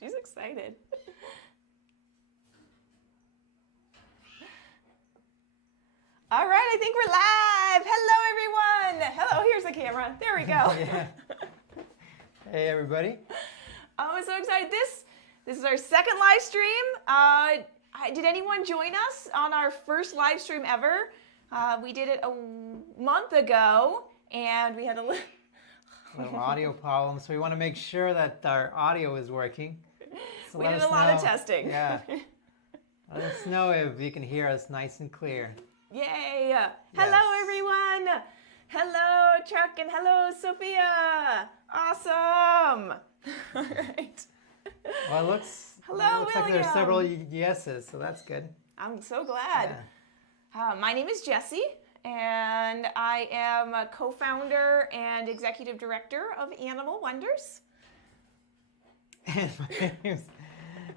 She's excited. All right, I think we're live. Hello, everyone. Hello, here's the camera. There we go. Yeah. Hey, everybody. Oh, I'm so excited. This is our second live stream. Did anyone join us on our first live stream ever? We did it a month ago, and we had a little audio problem, so we want to make sure that our audio is working. So we did a lot of testing. Yeah. Let us know if you can hear us nice and clear. Yay! Yes. Hello, everyone. Hello, Chuck, and hello, Sophia. Awesome. All right. Well, it looks William. like there's several yeses, so that's good. I'm so glad. Yeah. My name is Jessi, and I am a co-founder and executive director of Animal Wonders. And my name's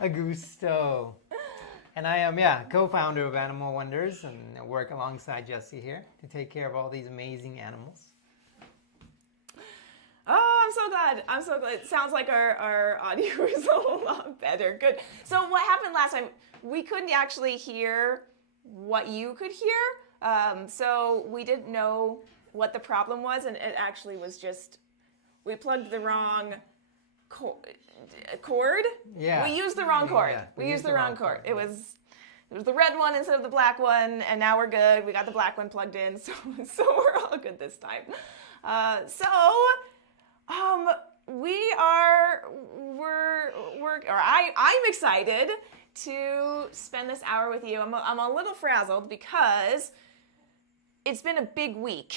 Augusto. And I am, co-founder of Animal Wonders, and I work alongside Jessi here to take care of all these amazing animals. Oh, I'm so glad. I'm so glad. It sounds like our audio is a lot better. Good. So what happened last time, we couldn't actually hear what you could hear. So we didn't know what the problem was, and it actually was just, we plugged the wrong cord. Yeah. We used the wrong cord. Yeah, we used the wrong cord. It was the red one instead of the black one, and now we're good. We got the black one plugged in, so we're all good this time. I'm excited to spend this hour with you. I'm a little frazzled because it's been a big week.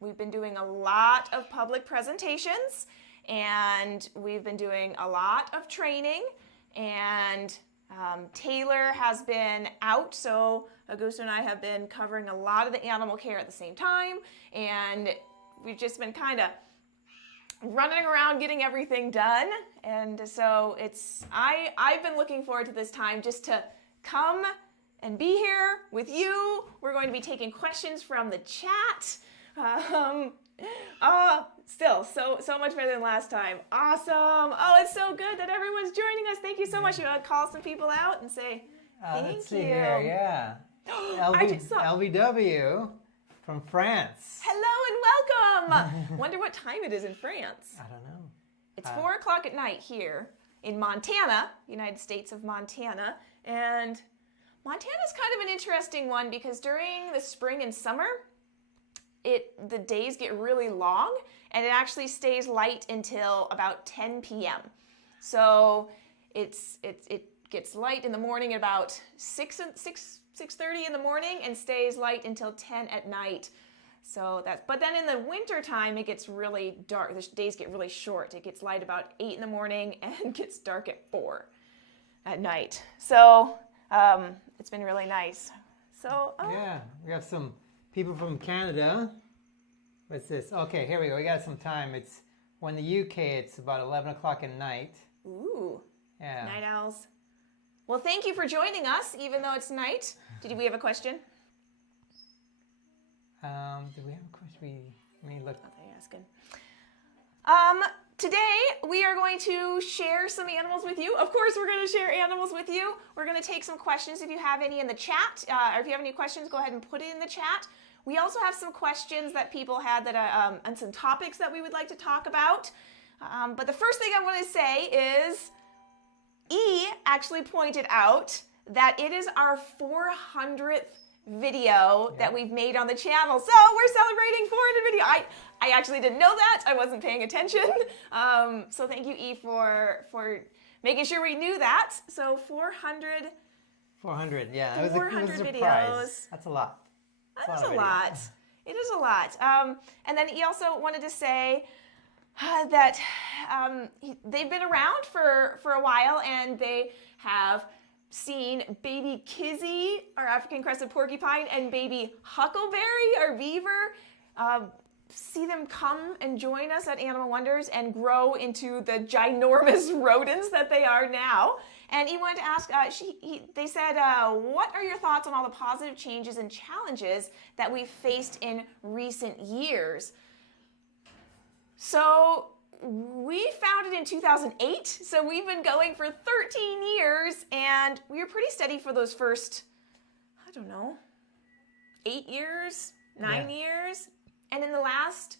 We've been doing a lot of public presentations, and we've been doing a lot of training, and Taylor has been out, so Augusto and I have been covering a lot of the animal care at the same time, and we've just been kind of running around getting everything done. And so I've been looking forward to this time just to come and be here with you. We're going to be taking questions from the chat. Still so much better than last time. Awesome. Oh, it's so good that everyone's joining us. Thank you so much. You want to call some people out and say thank let's see you. Here, yeah. LVW from France. Hello and welcome. Wonder what time it is in France. I don't know. It's 4 o'clock at night here in Montana, United States of Montana. And Montana's kind of an interesting one because during the spring and summer, the days get really long, and it actually stays light until about 10 p.m. So it gets light in the morning at about 6:30 in the morning and stays light until 10 at night. So but then in the winter time it gets really dark. The days get really short. It gets light about 8 in the morning and gets dark at 4 at night. So it's been really nice. So yeah, we have some people from Canada. What's this? Okay, here we go. We got some time. It's when the UK, it's about 11 o'clock at night. Ooh. Yeah. Night owls. Well, thank you for joining us, even though it's night. Did we have a question? Do we have a question? Let me look. What are they asking? Today we are going to share some animals with you. Of course, we're going to share animals with you. We're going to take some questions if you have any in the chat. Or if you have any questions, go ahead and put it in the chat. We also have some questions that people had and some topics that we would like to talk about. But the first thing I want to say is E actually pointed out that it is our 400th video that we've made on the channel. So we're celebrating 400 video. I actually didn't know that. I wasn't paying attention. So thank you, E, for making sure we knew that. So 400. 400, yeah. 400 it was a videos. surprise. That's a lot. That is a lot. It is a lot. And then he also wanted to say that they've been around for a while, and they have seen baby Kizzy, our African crested porcupine, and baby Huckleberry, our beaver, see them come and join us at Animal Wonders and grow into the ginormous rodents that they are now. And he wanted to ask, they said, what are your thoughts on all the positive changes and challenges that we've faced in recent years? So we founded in 2008, so we've been going for 13 years, and we were pretty steady for those first, I don't know, 8 years, 9 years. And in the last,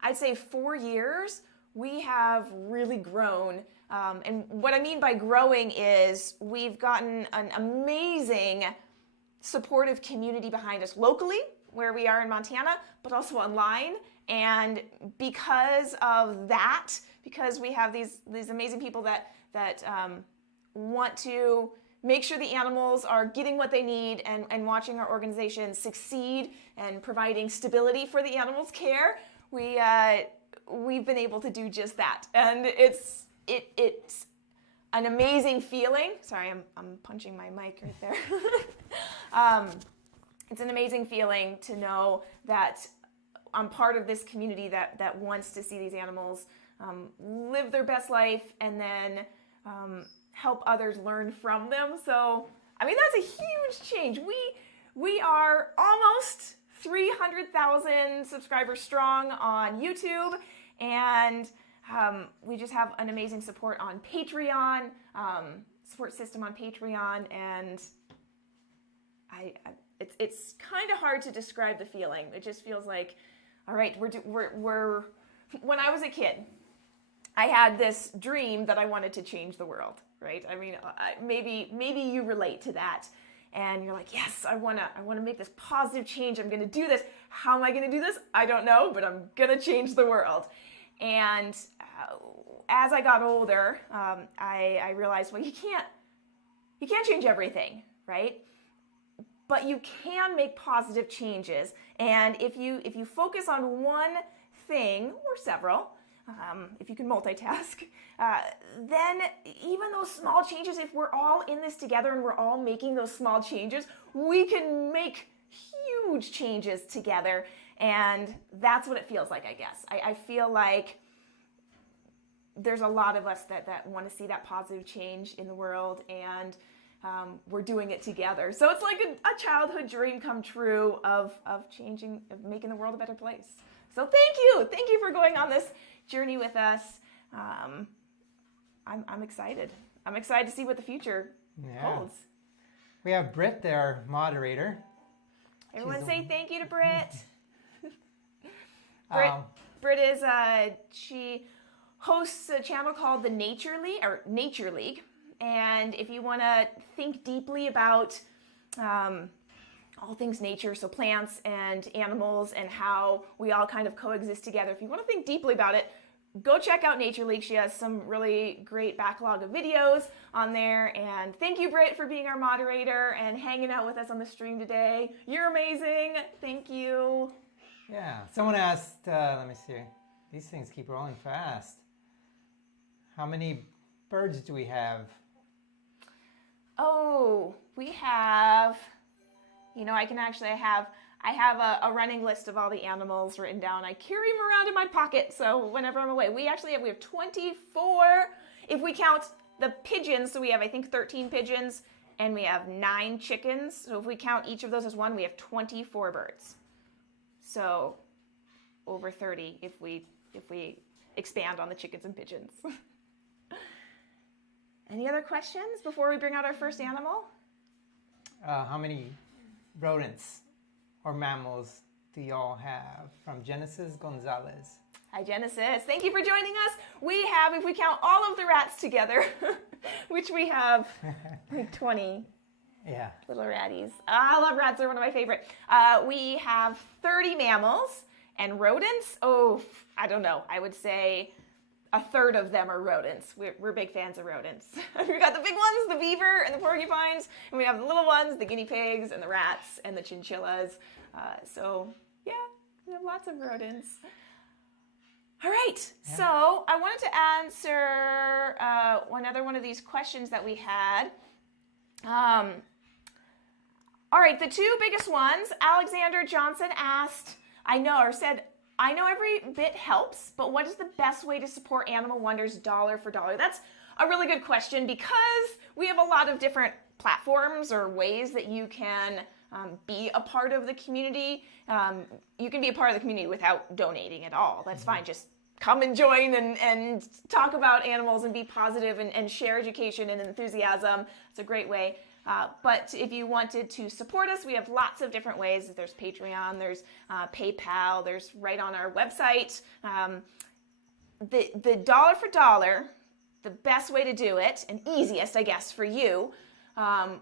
I'd say 4 years, we have really grown. And what I mean by growing is we've gotten an amazing supportive community behind us locally, where we are in Montana, but also online. And because of that, because we have these amazing people that want to make sure the animals are getting what they need and watching our organization succeed and providing stability for the animals' care, we've been able to do just that. And it's an amazing feeling. Sorry, I'm punching my mic right there. It's an amazing feeling to know that I'm part of this community that wants to see these animals live their best life and then help others learn from them. So, I mean, that's a huge change. We are almost 300,000 subscribers strong on YouTube, and we just have an amazing support on Patreon, support system on Patreon, and it's kind of hard to describe the feeling. It just feels like, all right, we're when I was a kid, I had this dream that I wanted to change the world, right? I mean, maybe you relate to that, and you're like, yes, I wanna make this positive change. I'm gonna do this. How am I gonna do this? I don't know, but I'm gonna change the world. And as I got older, I realized, well, you can't change everything, right? But you can make positive changes. And if you focus on one thing or several, if you can multitask, then even those small changes, if we're all in this together and we're all making those small changes, we can make huge changes together. And that's what it feels like, I guess. I feel like there's a lot of us that want to see that positive change in the world, and we're doing it together. So it's like a childhood dream come true of making the world a better place. So thank you for going on this journey with us. I'm excited. I'm excited to see what the future holds. We have Britt there, moderator. Everyone say thank you to Britt. Britt is she hosts a channel called the Nature League. And if you want to think deeply about all things nature, so plants and animals and how we all kind of coexist together, if you want to think deeply about it, go check out Nature League. She has some really great backlog of videos on there. And thank you, Britt, for being our moderator and hanging out with us on the stream today. You're amazing. Thank you. Yeah. Someone asked, let me see. These things keep rolling fast. How many birds do we have? Oh, we have, I have a running list of all the animals written down. I carry them around in my pocket, so whenever I'm away. We have 24, if we count the pigeons, so we have, I think, 13 pigeons, and we have 9 chickens. So if we count each of those as one, we have 24 birds. So over 30 if we expand on the chickens and pigeons. Any other questions before we bring out our first animal? How many rodents or mammals do y'all have? From Genesis Gonzalez. Hi, Genesis. Thank you for joining us. We have, if we count all of the rats together, which we have like 20 little ratties. I love rats. They're one of my favorite. We have 30 mammals, and rodents, I don't know. I would say a third of them are rodents. We're big fans of rodents. We've got the big ones, the beaver and the porcupines, and we have the little ones, the guinea pigs and the rats and the chinchillas. So yeah, we have lots of rodents. All right, so I wanted to answer another one of these questions that we had. All right, the two biggest ones, Alexander Johnson asked, I know every bit helps, but what is the best way to support Animal Wonders dollar for dollar? That's a really good question because we have a lot of different platforms or ways that you can be a part of the community. You can be a part of the community without donating at all. That's fine. Just come and join and talk about animals and be positive and share education and enthusiasm. It's a great way. But if you wanted to support us, we have lots of different ways. There's Patreon, there's PayPal, there's right on our website. The dollar for dollar, the best way to do it, and easiest, I guess, for you,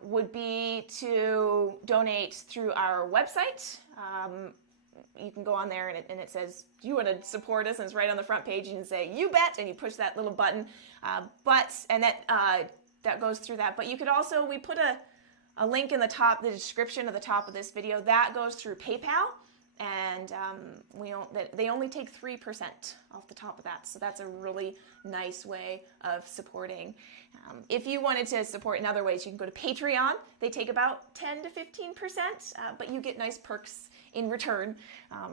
would be to donate through our website. You can go on there and it says, do you want to support us? And it's right on the front page. You can say, you bet, and you push that little button. That goes through that. But you could also, we put a link in the description of the top of this video. That goes through PayPal. And they only take 3% off the top of that. So that's a really nice way of supporting. If you wanted to support in other ways, you can go to Patreon. They take about 10 to 15%, but you get nice perks in return.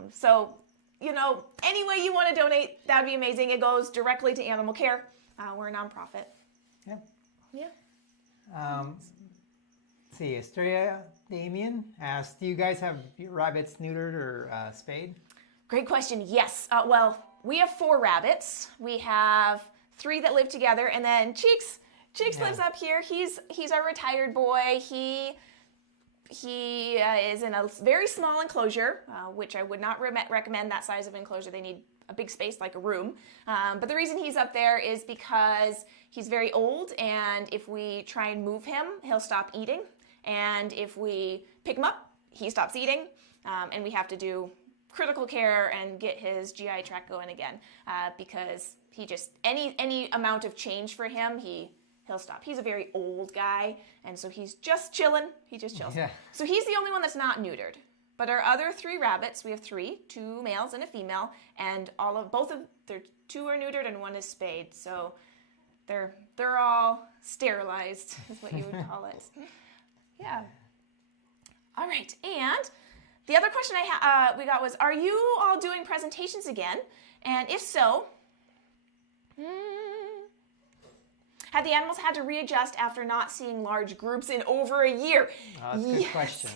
So, any way you want to donate, that'd be amazing. It goes directly to animal care. We're a nonprofit. Yeah. Yeah. Let's see, Asteria Damien asked, do you guys have your rabbits neutered or spayed? Great question. Yes. Well, we have 4 rabbits. We have 3 that live together, and then Cheeks lives up here. He's our retired boy. He is in a very small enclosure, which I would not recommend that size of enclosure. They need a big space like a room. But the reason he's up there is because he's very old, and if we try and move him, he'll stop eating. And if we pick him up, he stops eating, and we have to do critical care and get his GI tract going again, because he just, any amount of change for him, he'll stop. He's a very old guy, and so he's just chilling. He just chills. Yeah. So he's the only one that's not neutered. But our other 3 rabbits, we have 3, 2 males and a female, and their 2 are neutered and 1 is spayed. So they're all sterilized, is what you would call it. Yeah. All right. And the other question we got was, are you all doing presentations again? And if so, have the animals had to readjust after not seeing large groups in over a year? Oh, that's a good question.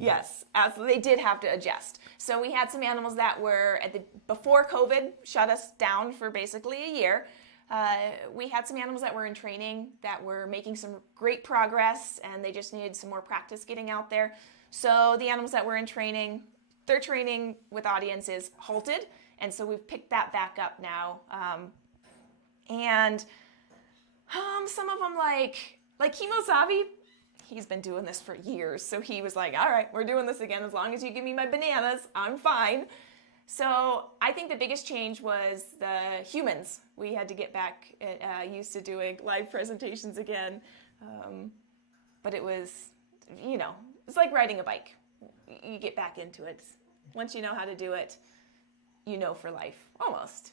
Yes, absolutely. They did have to adjust. So we had some animals that were, before COVID shut us down for basically a year, we had some animals that were in training that were making some great progress, and they just needed some more practice getting out there. So the animals that were in training, their training with audience is halted, and so we've picked that back up now. Some of them like Kimosabi, he's been doing this for years, so he was like, all right, we're doing this again. As long as you give me my bananas, I'm fine. So I think the biggest change was the humans. We had to get back used to doing live presentations again. But it was, it's like riding a bike. You get back into it. Once you know how to do it, for life, almost.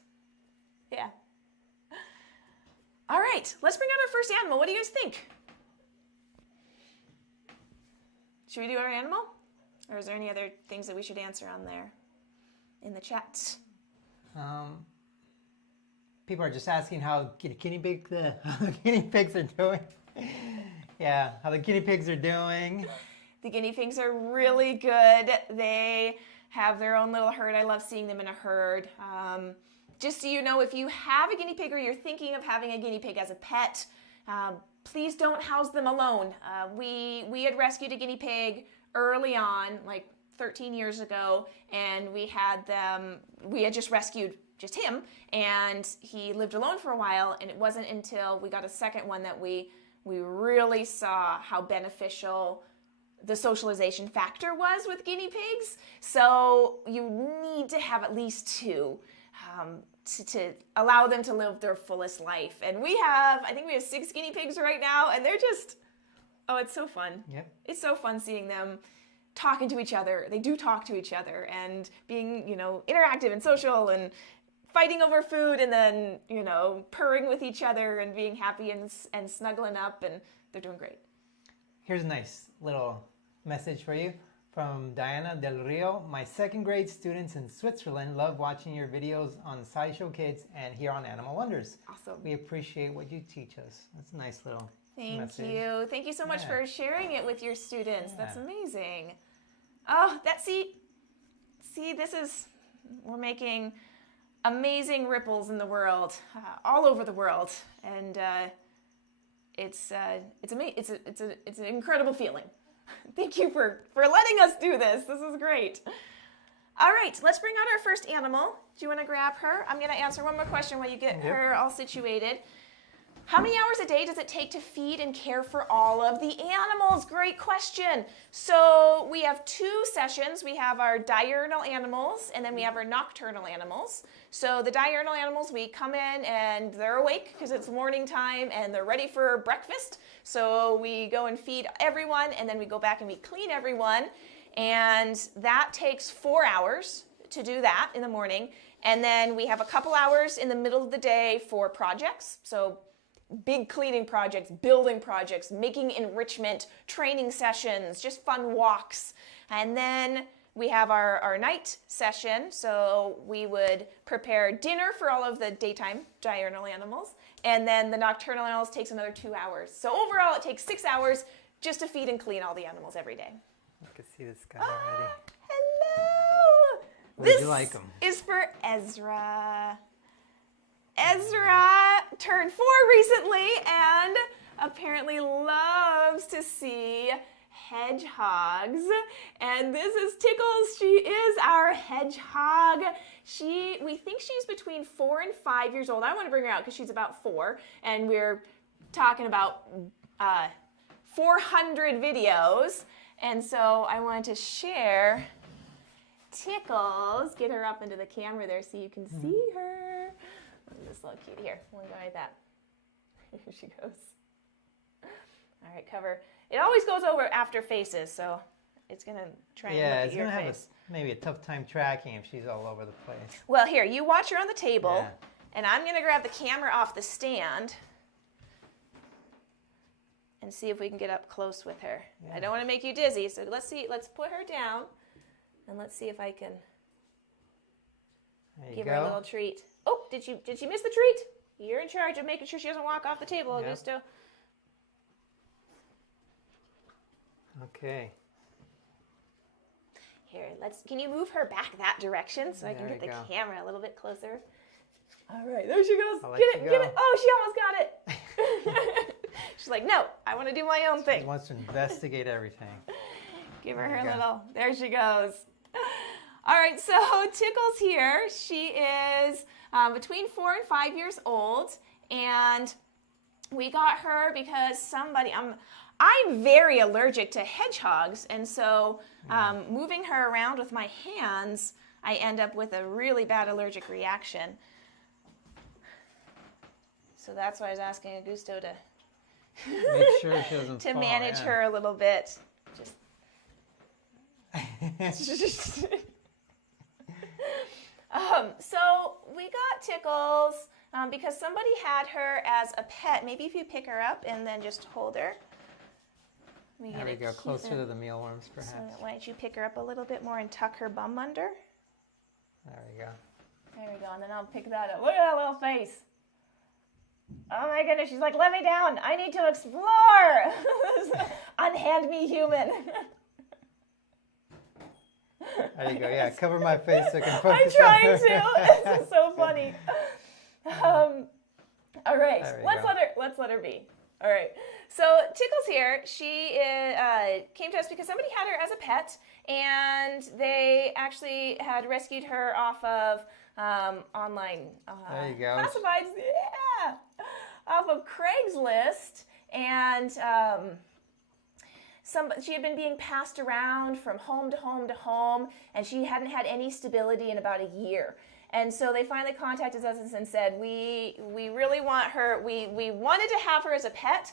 Yeah. All right, let's bring out our first animal. What do you guys think? Should we do our animal? Or is there any other things that we should answer on there in the chat? People are just asking how the guinea pigs are doing. Yeah, how the guinea pigs are doing. The guinea pigs are really good. They have their own little herd. I love seeing them in a herd. Just so you know, if you have a guinea pig or you're thinking of having a guinea pig as a pet, please don't house them alone. We had rescued a guinea pig early on, like 13 years ago, and we had just rescued just him, and he lived alone for a while, and it wasn't until we got a second one that we really saw how beneficial the socialization factor was with guinea pigs. So you need to have at least 2 to allow them to live their fullest life. And I think we have 6 guinea pigs right now, and they're just, it's so fun. Yep. It's so fun seeing them talking to each other. They do talk to each other and being, interactive and social and fighting over food and then, purring with each other and being happy and snuggling up, and they're doing great. Here's a nice little message for you from Diana Del Rio. My 2nd grade students in Switzerland love watching your videos on SciShow Kids and here on Animal Wonders. Awesome. We appreciate what you teach us. That's a nice little message. Thank you. Thank you so much for sharing it with your students. Yeah. That's amazing. Oh, we're making amazing ripples in the world, all over the world, and it's an incredible feeling. Thank you for letting us do this. This is great. All right, let's bring out our first animal. Do you want to grab her? I'm going to answer one more question while you get her all situated. How many hours a day does it take to feed and care for all of the animals? Great question. So we have 2 sessions. We have our diurnal animals, and then we have our nocturnal animals. So the diurnal animals, we come in and they're awake because it's morning time and they're ready for breakfast. So we go and feed everyone, and then we go back and we clean everyone. And that takes 4 hours to do that in the morning. And then we have a couple hours in the middle of the day for projects. So big cleaning projects, building projects, making enrichment, training sessions, just fun walks. And then we have our night session. So we would prepare dinner for all of the daytime diurnal animals. And then the nocturnal animals takes another 2 hours. So overall, it takes 6 hours just to feed and clean all the animals every day. I can see this guy already. Hello! Would you like him? This is for Ezra. Ezra turned 4 recently and apparently loves to see hedgehogs. And this is Tickles. She is our hedgehog. We think she's between 4 and 5 years old. I want to bring her out because she's about 4. And we're talking about 400 videos. And so I wanted to share Tickles. Get her up into the camera there so you can see her. This little cute. Here, we'll go like that. Here she goes. All right, cover. It always goes over after faces, so it's going to try and look at your face. Yeah, it's going to have maybe a tough time tracking if she's all over the place. Well, here, you watch her on the table, and I'm going to grab the camera off the stand and see if we can get up close with her. Yeah. I don't want to make you dizzy, so let's see. Let's put her down, and let's see if I can give her a little treat. Oh, did she miss the treat? You're in charge of making sure she doesn't walk off the table, Augusto. Okay. Here, can you move her back that direction so I can get the camera a little bit closer? All right, there she goes. Get it. Oh, she almost got it. She's like, no, I want to do my own thing. She wants to investigate everything. Give her her little, there she goes. All right, so Tickles here, she is between 4 and 5 years old, and we got her because I'm very allergic to hedgehogs, and so moving her around with my hands, I end up with a really bad allergic reaction. So that's why I was asking Augusto to make sure she doesn't to manage her a little bit. So we got Tickles because somebody had her as a pet. Maybe if you pick her up and then just hold her. There we go, closer to the mealworms, perhaps. So why don't you pick her up a little bit more and tuck her bum under? There we go. There we go, and then I'll pick that up. Look at that little face. Oh my goodness, she's like, let me down. I need to explore. Unhand me, human. There you go. Yeah, cover my face so I can focus. I'm trying to. This is so funny. All right, let's let her be. All right. So Tickles here, she came to us because somebody had her as a pet, and they actually had rescued her off of online there you go. classifieds. Yeah, off of Craigslist, and she had been being passed around from home to home to home, and she hadn't had any stability in about a year. And so they finally contacted us and said, we really want her, we wanted to have her as a pet,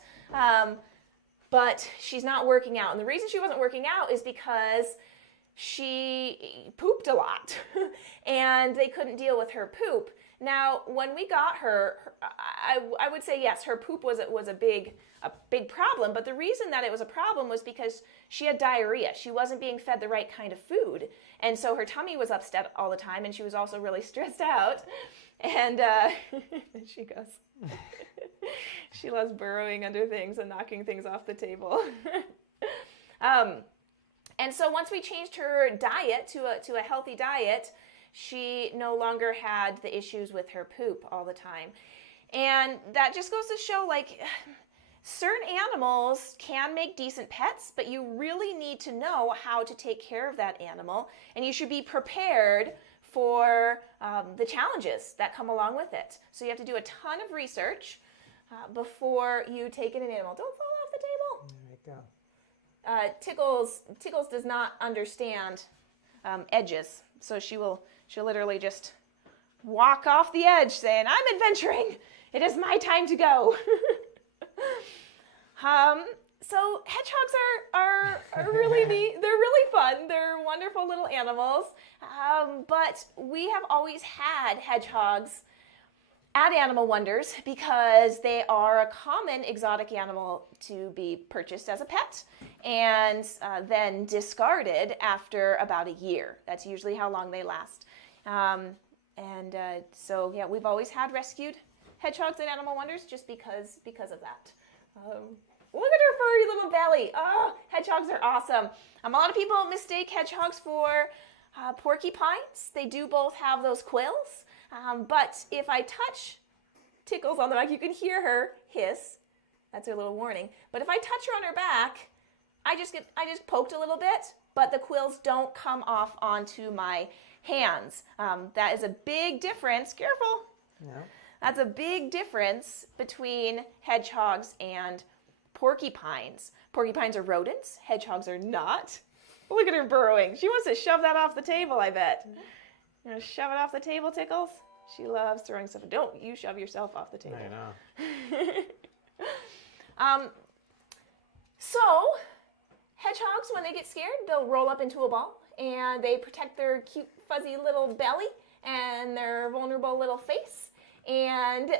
but she's not working out. And the reason she wasn't working out is because she pooped a lot, and they couldn't deal with her poop. Now, when we got her, I would say yes, her poop was a big problem, but the reason that it was a problem was because she had diarrhea. She wasn't being fed the right kind of food, and so her tummy was upset all the time, and she was also really stressed out. And there she goes. She loves burrowing under things and knocking things off the table. And so once we changed her diet to a healthy diet, she no longer had the issues with her poop all the time. And that just goes to show, like, certain animals can make decent pets, but you really need to know how to take care of that animal, and you should be prepared for the challenges that come along with it. So you have to do a ton of research before you take in an animal. Don't fall off the table. There we go. Tickles does not understand edges, so she'll literally just walk off the edge saying, "I'm adventuring. It is my time to go." So hedgehogs are really neat. They're really fun. They're wonderful little animals. But we have always had hedgehogs at Animal Wonders because they are a common exotic animal to be purchased as a pet and then discarded after about a year. That's usually how long they last. So yeah, we've always had rescued hedgehogs at Animal Wonders just because of that. Look at her furry little belly. Oh, hedgehogs are awesome. A lot of people mistake hedgehogs for porcupines. They do both have those quills. But if I touch Tickles on the back, you can hear her hiss. That's her little warning. But if I touch her on her back, I just poked a little bit, but the quills don't come off onto my hands. That is a big difference. Careful. No. That's a big difference between hedgehogs and porcupines. Porcupines are rodents. Hedgehogs are not. Look at her burrowing. She wants to shove that off the table, I bet. You want to shove it off the table, Tickles? She loves throwing stuff. Don't you shove yourself off the table. I know. So, hedgehogs, when they get scared, they'll roll up into a ball, and they protect their cute, fuzzy little belly and their vulnerable little face. And